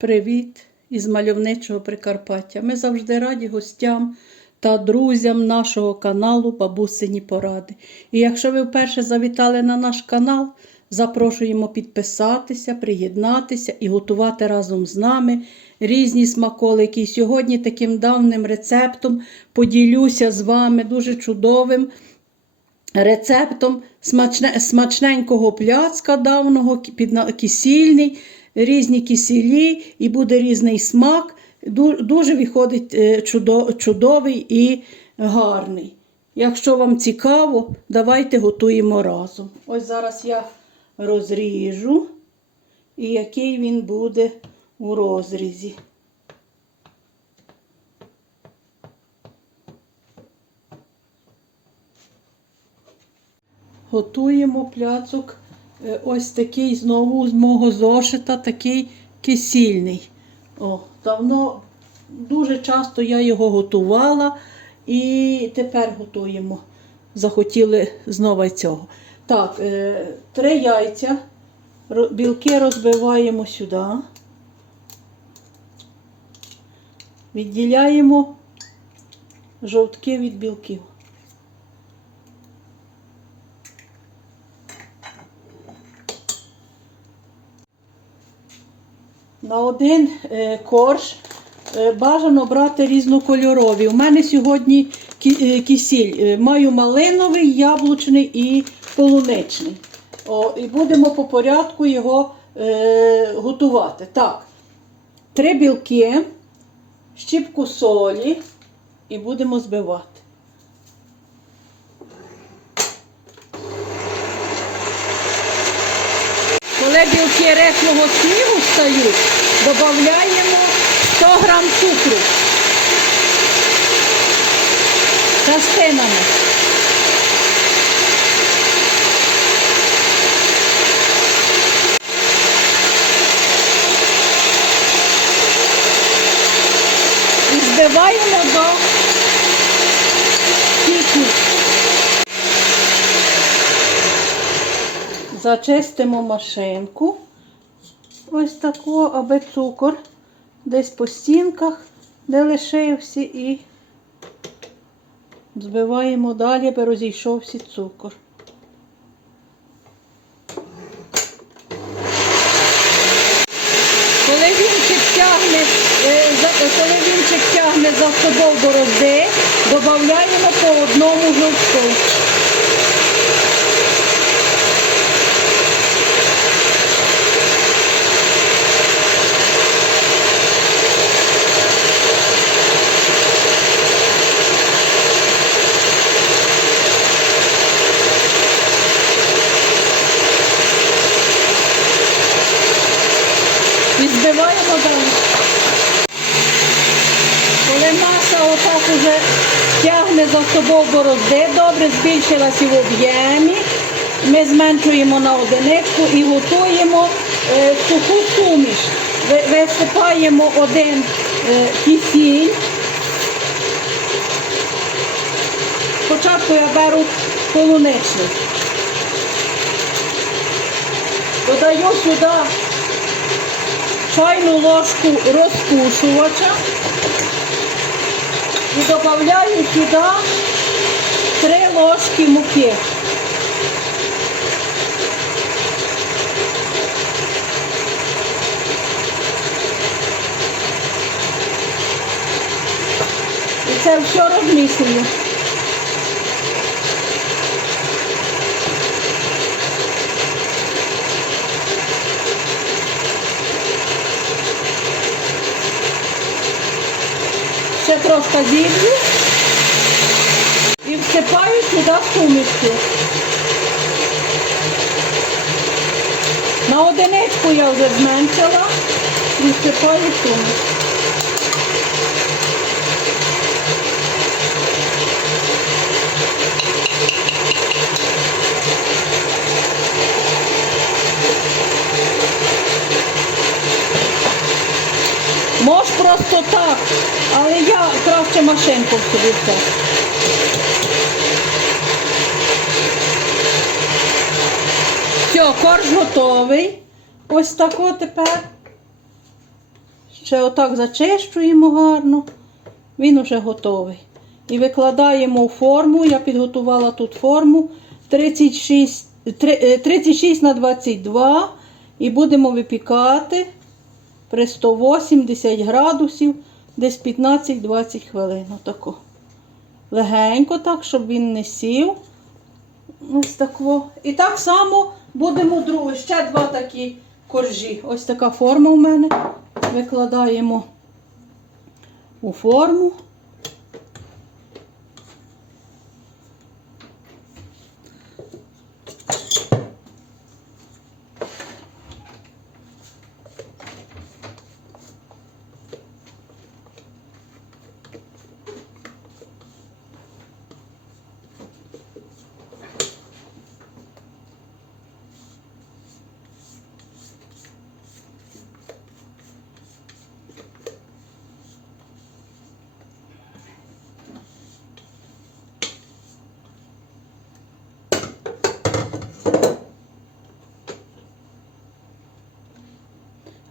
Привіт із мальовничого Прикарпаття. Ми завжди раді гостям та друзям нашого каналу Бабусині Поради. І якщо ви вперше завітали на наш канал, запрошуємо підписатися, приєднатися і готувати разом з нами різні смаколики. І сьогодні таким давним рецептом поділюся з вами дуже чудовим рецептом смачне, смачненького пляцка давного, кисільний, різні кисілі, і буде різний смак. Дуже виходить е, чудовий і гарний. Якщо вам цікаво, давайте готуємо разом. Ось зараз я розріжу, і який він буде у розрізі. Готуємо пляцок ось такий знову з мого зошита, такий кисільний. О, давно, дуже часто я його готувала і тепер готуємо. Захотіли знову цього. Так, е, три яйця. Білки розбиваємо сюди. Відділяємо жовтки від білків. На один е, корж е, бажано брати різнокольорові. У мене сьогодні кі- кисіль. Е, Маю малиновий, яблучний і полуничний. О, і будемо по порядку його е, готувати. Так, три білки, щіпку солі і будемо збивати. Коли білки рехлого снігу стають, додаємо 100 грам цукру частинами. І збиваємо до тіку. Зачистимо машинку. Ось таку, аби цукор десь по стінках, де лишився, і збиваємо далі, аби розійшовся цукор. Коли вінчик тягне, е, коли вінчик тягне за собою борозди, додаємо по одному жовтку. І збиваємо далі. Коли маса отак уже тягне за собою борозди, добре збільшилася в об'ємі, ми зменшуємо на одиничку і готуємо е, суху суміш. Висипаємо один е, кисіль. Спочатку я беру полуничний. Додаю сюди чайну ложку розпушувача і додаю сюди три ложки муки. І це все розмішую. Трошки зіб'ю і всипаю сюди сумішку. На одиничку я вже зменшила і всипаю суміш. Мож просто так, але я краще машинку в собі це. Все, корж готовий. Ось тако тепер Ще отак зачищуємо гарно. Він уже готовий. І викладаємо форму. Я підготувала тут форму 36, три- е, 36 на 22. І будемо випікати при 180 градусів десь 15-20 хвилин. Отако. Легенько так, щоб він не сів. Ось тако. І так само будемо другу. Ще два такі коржі. Ось така форма у мене. Викладаємо у форму.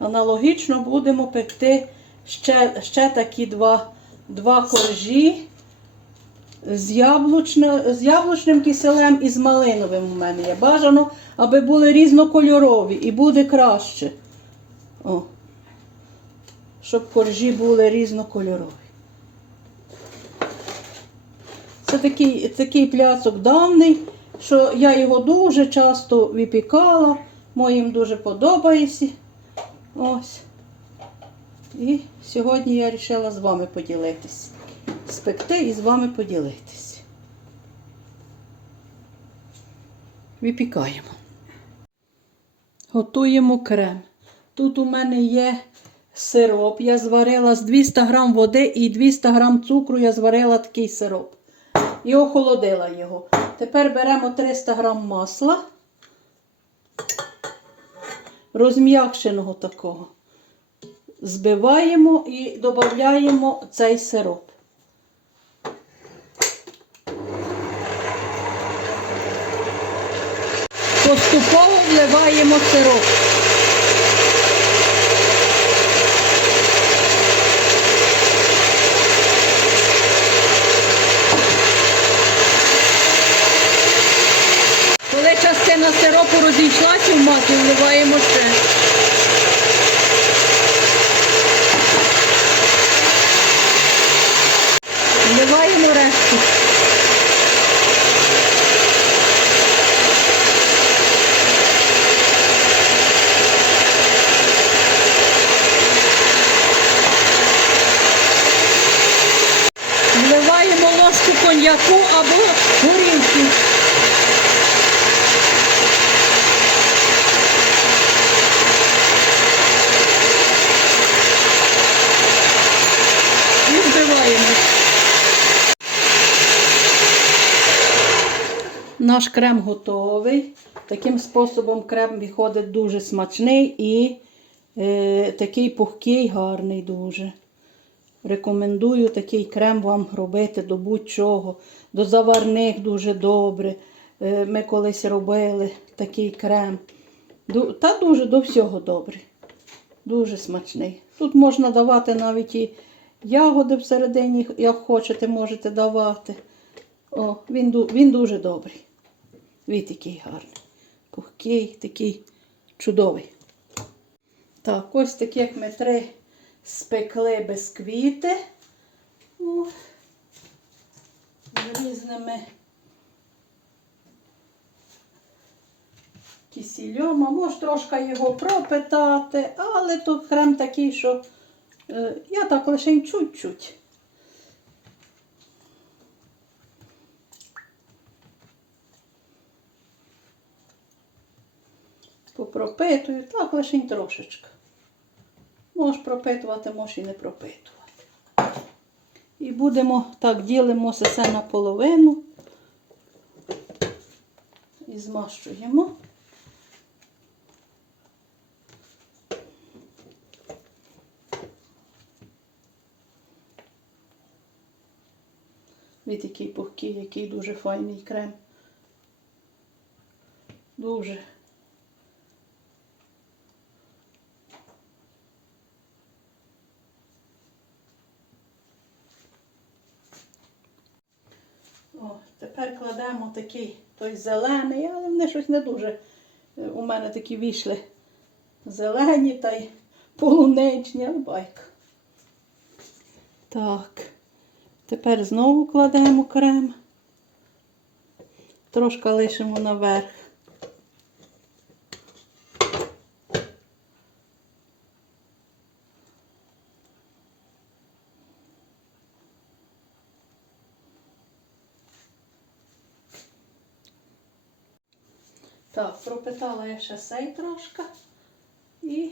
Аналогічно будемо пекти ще, ще такі два, два коржі з, з яблучним киселем і з малиновим у мене є. Бажано, аби були різнокольорові і буде краще. О. Щоб коржі були різнокольорові. Це такий, такий пляцок давний, що я його дуже часто випікала. Моїм дуже подобається. Ось. І сьогодні я вирішила з вами поділитись. Спекти і з вами поділитись. Випікаємо. Готуємо крем. Тут у мене є сироп. Я зварила з 200 грам води і 200 грам цукру я зварила такий сироп. І охолодила його. Тепер беремо 300 грам масла розм'якшеного такого. Збиваємо і додаємо цей сироп. Поступово вливаємо сироп. Коли частина сиропу розійшлася в маслі, вливаємо ще. Вливаємо решту. Вливаємо ложку коньяку або горілки. І збиваємо. Наш крем готовий. Таким способом крем виходить дуже смачний і е, такий пухкий, гарний дуже. Рекомендую такий крем вам робити до будь-чого. До заварних дуже добре. Е, Ми колись робили такий крем. Та дуже до всього добре. Дуже смачний. Тут можна давати навіть і ягоди всередині, як хочете, можете давати. О, він, він дуже добрий. Він такий гарний. Пухкий, такий чудовий. Так, ось такі, як ми три спекли бисквіти. О, з різними кисільом. А може трошки його пропитати, але тут крем такий, що е, я так лише чуть-чуть. Попропитую, так лише трошечки. Можеш пропитувати, можеш і не пропитувати. І будемо так ділимося це на половину і змащуємо. Від який пухкий, який дуже файний крем. Дуже. О, тепер кладемо такий той зелений, але вони щось не дуже. е, У мене такі вийшли зелені та й полуничні, байка. Так. Тепер знову кладемо крем. Трошки лишимо наверх. Так, пропитала я ще сей трошки і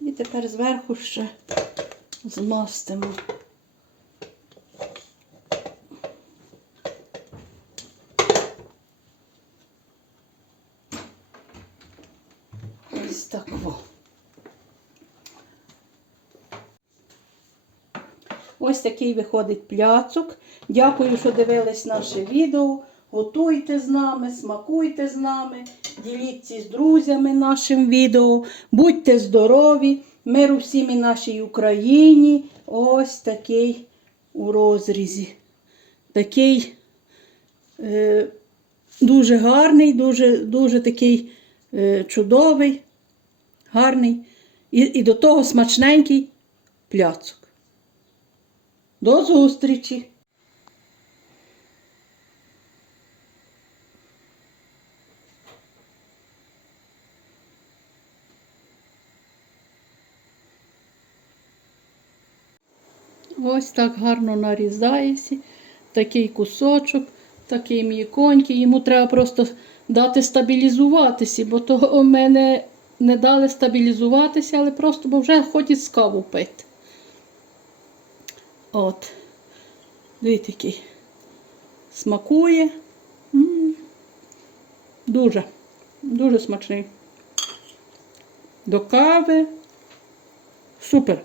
І тепер зверху ще змастимо. Ось так. Во. Ось такий виходить пляцок. Дякую, що дивились наше відео. Готуйте з нами, смакуйте з нами, діліться з друзями нашим відео. Будьте здорові, миру всім і нашій Україні. Ось такий у розрізі. Такий е, дуже гарний, дуже, дуже такий е, чудовий, гарний. І, і до того смачненький пляцок. До зустрічі! Ось так гарно нарізається. Такий кусочок, такий м'яконький. Йому треба просто дати стабілізуватися, бо то у мене не дали стабілізуватися, але просто бо вже хочуть з каву пити. От. Дивіться, який. Смакує. М. Дуже, дуже смачний. До кави. Супер.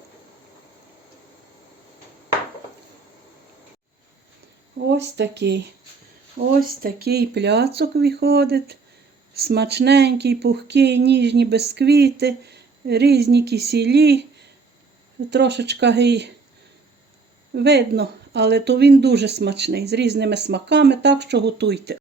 Ось такий. Ось такий пляцок виходить. Смачненький, пухкий, ніжні бісквіти, різні кисілі. Трошечка гей видно, але то він дуже смачний, з різними смаками, так що готуйте.